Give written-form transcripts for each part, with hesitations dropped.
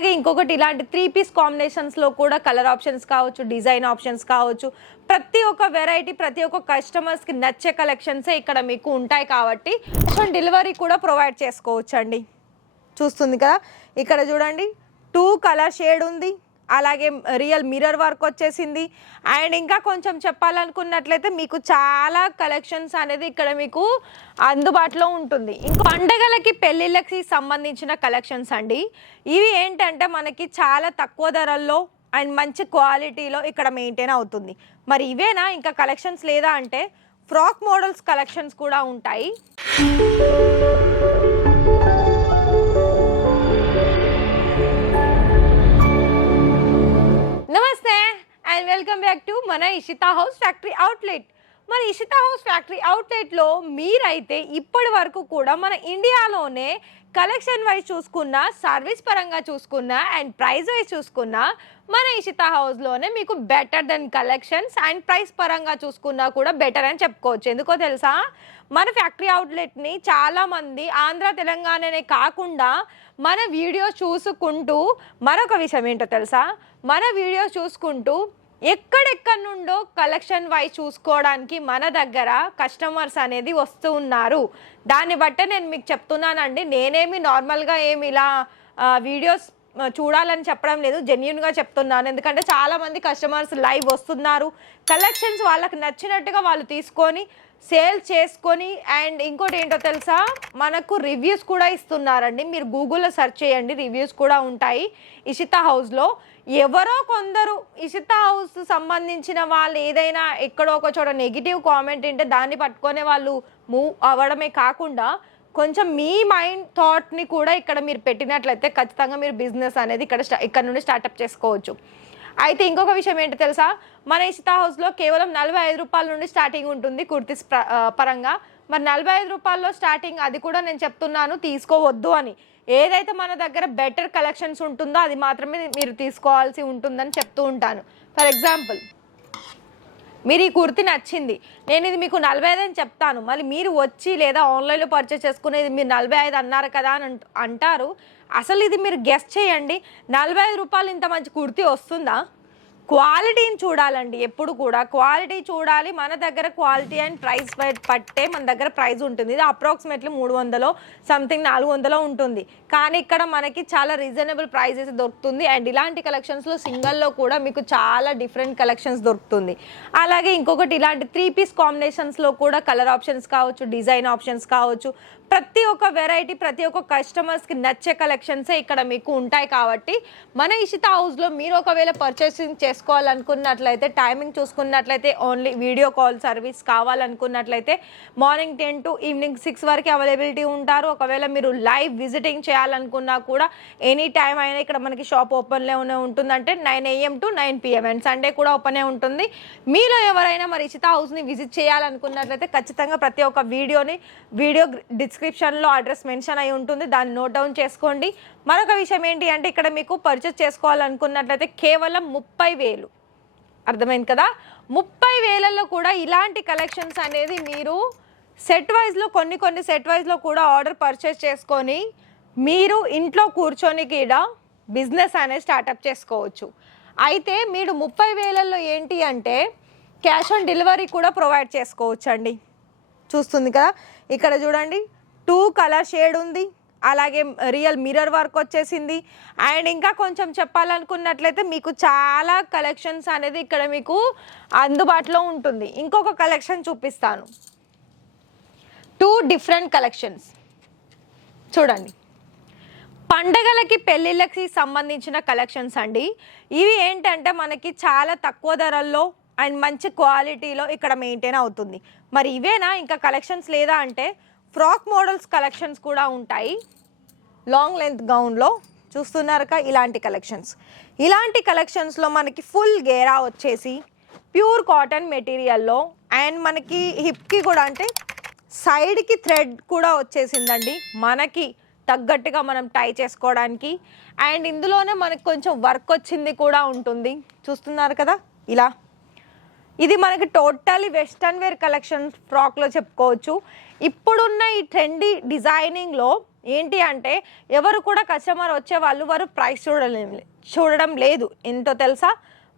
అలాగే ఇంకొకటి ఇలాంటి 3 పీస్ కాంబినేషన్స్లో కూడా కలర్ ఆప్షన్స్ కావచ్చు, డిజైన్ ఆప్షన్స్ కావచ్చు, ప్రతి ఒక్క వెరైటీ ప్రతి ఒక్క కస్టమర్స్కి నచ్చే కలెక్షన్సే ఇక్కడ మీకు ఉంటాయి కాబట్టి డెలివరీ కూడా ప్రొవైడ్ చేసుకోవచ్చు అండి. చూస్తుంది కదా, ఇక్కడ చూడండి 2 కలర్ షేడ్ ఉంది, అలాగే రియల్ మిర్రర్ వర్క్ వచ్చేసింది. అండ్ ఇంకా కొంచెం చెప్పాలనుకున్నట్లయితే మీకు చాలా కలెక్షన్స్ అనేది ఇక్కడ మీకు అందుబాటులో ఉంటుంది. ఇంకా పండగలకి పెళ్ళిళ్ళకి సంబంధించిన కలెక్షన్స్ అండి. ఇవి ఏంటంటే మనకి చాలా తక్కువ ధరల్లో అండ్ మంచి క్వాలిటీలో ఇక్కడ మెయింటైన్ అవుతుంది. మరి ఇవేనా ఇంకా కలెక్షన్స్ లేదా అంటే ఫ్రాక్ మోడల్స్ కలెక్షన్స్ కూడా ఉంటాయి. నమస్తే అండ్ వెల్కమ్ బ్యాక్ టు మన ఇషితా హౌస్ ఫ్యాక్టరీ అవుట్లెట్. మన ఇషితా హౌస్ ఫ్యాక్టరీ అవుట్లెట్లో మీరైతే ఇప్పటి వరకు కూడా మన ఇండియాలోనే కలెక్షన్ వైజ్ చూసుకున్నా, సర్వీస్ పరంగా చూసుకున్నా అండ్ ప్రైస్ వైజ్ చూసుకున్నా మన ఇషితా హౌస్లోనే మీకు better than collections and price పరంగా చూసుకున్నా కూడా బెటర్ అని చెప్పుకోవచ్చు. ఎందుకో తెలుసా, మన ఫ్యాక్టరీ అవుట్లెట్ని చాలామంది ఆంధ్ర తెలంగాణనే కాకుండా మన వీడియోస్ చూసుకుంటూ మరొక విషయం ఏంటో తెలుసా, మన వీడియోస్ చూసుకుంటూ ఎక్కడెక్కడి నుండో కలెక్షన్ వైజ్ చూసుకోవడానికి మన దగ్గర కస్టమర్స్ అనేది వస్తూ ఉన్నారు. దాన్ని బట్టే నేను మీకు చెప్తున్నానండి. నేనేమి నార్మల్గా ఏమి ఇలా వీడియోస్ చూడాలని చెప్పడం లేదు, జెన్యూన్గా చెప్తున్నాను. ఎందుకంటే చాలామంది కస్టమర్స్ లైవ్ వస్తున్నారు, కలెక్షన్స్ వాళ్ళకి నచ్చినట్టుగా వాళ్ళు తీసుకొని సేల్ చేసుకొని అండ్ ఇంకోటి ఏంటో తెలుసా, మనకు రివ్యూస్ కూడా ఇస్తున్నారండి. మీరు గూగుల్లో సెర్చ్ చేయండి, రివ్యూస్ కూడా ఉంటాయి ఇషితా హౌస్లో. ఎవరో కొందరు ఇషితా హౌస్ సంబంధించిన వాళ్ళు ఏదైనా ఎక్కడో ఒక చోట నెగిటివ్ కామెంట్ ఉంటే దాన్ని పట్టుకొని వాళ్ళు మూవ్ అవ్వడమే కాకుండా కొంచెం మీ మైండ్ థాట్ని కూడా ఇక్కడ మీరు పెట్టినట్లయితే ఖచ్చితంగా మీరు బిజినెస్ అనేది ఇక్కడ నుండి స్టార్ట్అప్ చేసుకోవచ్చు. అయితే ఇంకొక విషయం ఏంటో తెలుసా, మన ఇషితా హౌస్లో కేవలం 45 రూపాయల నుండి స్టార్టింగ్ ఉంటుంది కుర్తీస్ పరంగా. మరి 45 రూపాయల్లో స్టార్టింగ్, అది కూడా నేను చెప్తున్నాను తీసుకోవద్దు అని. ఏదైతే మన దగ్గర బెటర్ కలెక్షన్స్ ఉంటుందో అది మాత్రమే మీరు తీసుకోవాల్సి ఉంటుందని చెప్తూ ఉంటాను. ఫర్ ఎగ్జాంపుల్, మీరు ఈ కుర్తీ నచ్చింది, నేను ఇది మీకు 45 అని చెప్తాను, మళ్ళీ మీరు వచ్చి లేదా ఆన్లైన్లో పర్చేస్ చేసుకునేది మీరు 45 అన్నారు కదా అని అంటారు. అసలు ఇది మీరు గెస్ చేయండి, 45 రూపాయలు ఇంత మంచి కుర్తీ వస్తుందా? క్వాలిటీని చూడాలండి, ఎప్పుడు కూడా క్వాలిటీ చూడాలి. మన దగ్గర క్వాలిటీ అండ్ ప్రైస్ పట్టే మన దగ్గర ప్రైస్ ఉంటుంది. ఇది అప్రాక్సిమేట్లీ 300 సంథింగ్ 400 ఉంటుంది. కానీ ఇక్కడ మనకి చాలా రీజనబుల్ ప్రైజెస్ దొరుకుతుంది. అండ్ ఇలాంటి కలెక్షన్స్లో సింగల్లో కూడా మీకు చాలా డిఫరెంట్ కలెక్షన్స్ దొరుకుతుంది. అలాగే ఇంకొకటి ఇలాంటి 3 పీస్ కాంబినేషన్స్లో కూడా కలర్ ఆప్షన్స్ కావచ్చు, డిజైన్ ఆప్షన్స్ కావచ్చు, ప్రతి ఒక్క వెరైటీ ప్రతి ఒక్క కస్టమర్స్కి నచ్చే కలెక్షన్సే ఇక్కడ మీకు ఉంటాయి కాబట్టి మన ఇషితా హౌస్లో మీరు ఒకవేళ పర్చేసింగ్ చేసుకోవాలనుకున్నట్లయితే, టైమింగ్ చూసుకున్నట్లయితే ఓన్లీ వీడియో కాల్ సర్వీస్ కావాలనుకున్నట్లయితే మార్నింగ్ 10 to ఈవినింగ్ 6 వరకు అవైలబిలిటీ ఉంటారు. ఒకవేళ మీరు లైవ్ విజిటింగ్ చేయాలనుకున్నా కూడా ఎనీ టైం అయినా ఇక్కడ మనకి షాప్ ఓపెన్లోనే ఉంటుందంటే 9 AM to 9 PM and Sunday కూడా ఓపెనే ఉంటుంది. మీలో ఎవరైనా మరి ఇషితా హౌస్ని విజిట్ చేయాలనుకున్నట్లయితే ఖచ్చితంగా ప్రతి ఒక్క వీడియో డిస్క్రిప్షన్లో అడ్రస్ మెన్షన్ అయి ఉంటుంది, దాన్ని నోట్ డౌన్ చేసుకోండి. మరొక విషయం ఏంటి అంటే ఇక్కడ మీకు పర్చేస్ చేసుకోవాలనుకున్నట్లయితే కేవలం 30,000, అర్థమైంది కదా, 30,000లో కూడా ఇలాంటి కలెక్షన్స్ అనేది మీరు సెట్ వైజ్లో కొన్ని సెట్ వైజ్లో కూడా ఆర్డర్ పర్చేస్ చేసుకొని మీరు ఇంట్లో కూర్చొని కూడా బిజినెస్ అనేది స్టార్ట్అప్ చేసుకోవచ్చు. అయితే మీరు 30,000లో ఏంటి అంటే క్యాష్ ఆన్ డెలివరీ కూడా ప్రొవైడ్ చేసుకోవచ్చు అండి. చూస్తుంది కదా, ఇక్కడ చూడండి 2 కలర్ షేడ్ ఉంది, అలాగే రియల్ మిర్రర్ వర్క్ వచ్చేసింది. అండ్ ఇంకా కొంచెం చెప్పాలనుకున్నట్లయితే మీకు చాలా కలెక్షన్స్ అనేది ఇక్కడ మీకు అందుబాటులో ఉంటుంది. ఇంకొక కలెక్షన్ చూపిస్తాను, 2 డిఫరెంట్ కలెక్షన్స్ చూడండి. పండగలకి పెళ్ళిళ్ళకి సంబంధించిన కలెక్షన్స్ అండి. ఇవి ఏంటంటే మనకి చాలా తక్కువ ధరల్లో అండ్ మంచి క్వాలిటీలో ఇక్కడ మెయింటైన్ అవుతుంది. మరి ఇవేనా ఇంకా కలెక్షన్స్ లేదా అంటే ఫ్రాక్ మోడల్స్ కలెక్షన్స్ కూడా ఉంటాయి. లాంగ్ లెంత్ గౌన్లో చూస్తున్నారుగా ఇలాంటి కలెక్షన్స్లో మనకి ఫుల్ గేరా వచ్చేసి ప్యూర్ కాటన్ మెటీరియల్లో అండ్ మనకి హిప్కి కూడా అంటే సైడ్కి థ్రెడ్ కూడా వచ్చేసిందండి, మనకి తగ్గట్టుగా మనం టై చేసుకోవడానికి. అండ్ ఇందులోనే మనకి కొంచెం వర్క్ వచ్చింది కూడా ఉంటుంది, చూస్తున్నారు కదా ఇలా. ఇది మనకి టోటలీ వెస్టర్న్ వేర్ కలెక్షన్ ఫ్రాక్లో చెప్పుకోవచ్చు. ఇప్పుడున్న ఈ ట్రెండీ డిజైనింగ్లో ఏంటి అంటే ఎవరు కూడా కస్టమర్ వచ్చే వాళ్ళు వారు ప్రైస్ చూడడం లేదు. ఎంతో తెలుసా,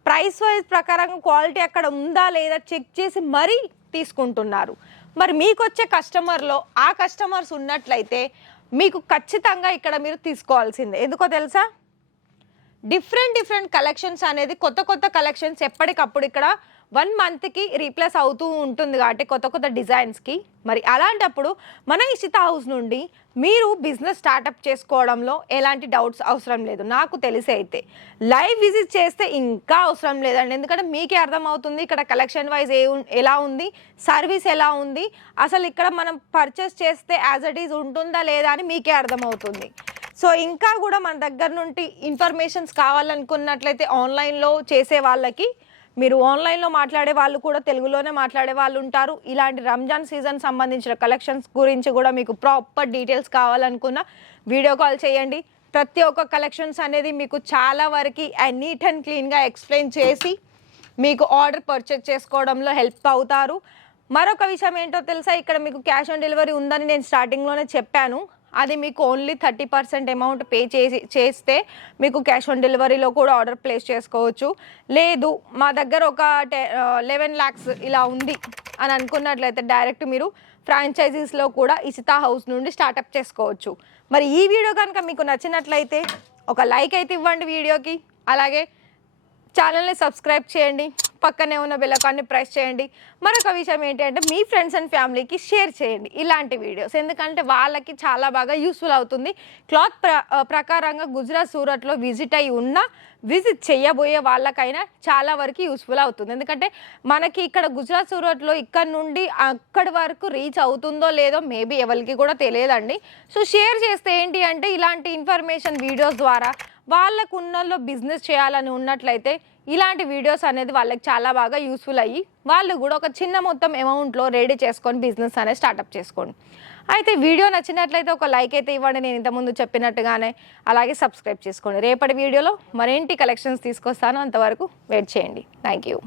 ప్రైస్ వైజ్ ప్రకారంగా క్వాలిటీ అక్కడ ఉందా లేదా చెక్ చేసి మరీ తీసుకుంటున్నారు. మరి మీకు వచ్చే కస్టమర్లో ఆ కస్టమర్స్ ఉన్నట్లయితే మీకు ఖచ్చితంగా ఇక్కడ మీరు తీసుకోవాల్సిందే. ఎందుకో తెలుసా, డిఫరెంట్ కలెక్షన్స్ అనేది కొత్త కలెక్షన్స్ ఎప్పటికప్పుడు ఇక్కడ 1 మంత్కి రీప్లేస్ అవుతూ ఉంటుంది కాబట్టి కొత్త డిజైన్స్కి. మరి అలాంటప్పుడు మన ఇషితా హౌస్ నుండి మీరు బిజినెస్ స్టార్టప్ చేసుకోవడంలో ఎలాంటి డౌట్స్ అవసరం లేదు. నాకు తెలిసి అయితే లైవ్ విజిట్ చేస్తే ఇంకా అవసరం లేదండి. ఎందుకంటే మీకే అర్థమవుతుంది ఇక్కడ కలెక్షన్ వైజ్ ఎలా ఉంది, సర్వీస్ ఎలా ఉంది, అసలు ఇక్కడ మనం పర్చేస్ చేస్తే యాజ్ ఇట్ ఈజ్ ఉంటుందా లేదా అని మీకే అర్థమవుతుంది. సో ఇంకా కూడా మన దగ్గర నుండి ఇన్ఫర్మేషన్స్ కావాలనుకున్నట్లయితే ఆన్లైన్లో చేసే వాళ్ళకి, మీరు ఆన్లైన్లో మాట్లాడే వాళ్ళు కూడా తెలుగులోనే మాట్లాడే వాళ్ళు ఉంటారు. ఇలాంటి రంజాన్ సీజన్ సంబంధించిన కలెక్షన్స్ గురించి కూడా మీకు ప్రాపర్ డీటెయిల్స్ కావాలనుకున్న వీడియో కాల్ చేయండి. ప్రతి ఒక్క కలెక్షన్స్ అనేది మీకు చాలా వరకు నీట్ అండ్ క్లీన్గా ఎక్స్ప్లెయిన్ చేసి మీకు ఆర్డర్ పర్చేజ్ చేసుకోవడంలో హెల్ప్ అవుతారు. మరొక విషయం ఏంటో తెలుసా, ఇక్కడ మీకు క్యాష్ ఆన్ డెలివరీ ఉందని నేను స్టార్టింగ్లోనే చెప్పాను. అది మీకు ఓన్లీ 30% అమౌంట్ పే చేస్తే మీకు క్యాష్ ఆన్ డెలివరీలో కూడా ఆర్డర్ ప్లేస్ చేసుకోవచ్చు. లేదు మా దగ్గర ఒక 11 lakhs ఇలా ఉంది అని అనుకున్నట్లయితే డైరెక్ట్ మీరు ఫ్రాంచైజీస్లో కూడా ఇషితా హౌస్ నుండి స్టార్టప్ చేసుకోవచ్చు. మరి ఈ వీడియో కనుక మీకు నచ్చినట్లయితే ఒక లైక్ అయితే ఇవ్వండి వీడియోకి, అలాగే ఛానల్ని సబ్స్క్రైబ్ చేయండి, పక్కనే ఉన్న బెల్ ఐకాన్ని ప్రెస్ చేయండి. మరొక విషయం ఏంటంటే మీ ఫ్రెండ్స్ అండ్ ఫ్యామిలీకి షేర్ చేయండి ఇలాంటి వీడియోస్, ఎందుకంటే వాళ్ళకి చాలా బాగా యూస్ఫుల్ అవుతుంది. క్లాత్ ప్రకారంగా గుజరాత్ సూరత్లో విజిట్ చేయబోయే వాళ్ళకైనా చాలా వరకు యూస్ఫుల్ అవుతుంది. ఎందుకంటే మనకి ఇక్కడ గుజరాత్ సూరత్లో ఇక్కడ నుండి అక్కడి వరకు రీచ్ అవుతుందో లేదో మేబీ ఎవరికి కూడా తెలియదండి. సో షేర్ చేస్తే ఏంటి అంటే ఇలాంటి ఇన్ఫర్మేషన్ వీడియోస్ ద్వారా వాళ్ళకు ఉన్నల్లో బిజినెస్ చేయాలని ఉన్నట్లయితే ఇలాంటి వీడియోస్ అనేది వాళ్ళకి చాలా బాగా యూస్ఫుల్ అయ్యి వాళ్ళు కూడా ఒక చిన్న మొత్తం అమౌంట్లో రెడీ చేసుకొని బిజినెస్ అనేది స్టార్టప్ చేసుకోండి. అయితే వీడియో నచ్చినట్లయితే ఒక లైక్ అయితే ఇవ్వండి నేను ఇంతకుముందు చెప్పినట్టుగానే, అలాగే సబ్స్క్రైబ్ చేసుకోండి. రేపటి వీడియోలో మరేంటి కలెక్షన్స్ తీసుకొస్తానో అంతవరకు వెయిట్ చేయండి. Thank you.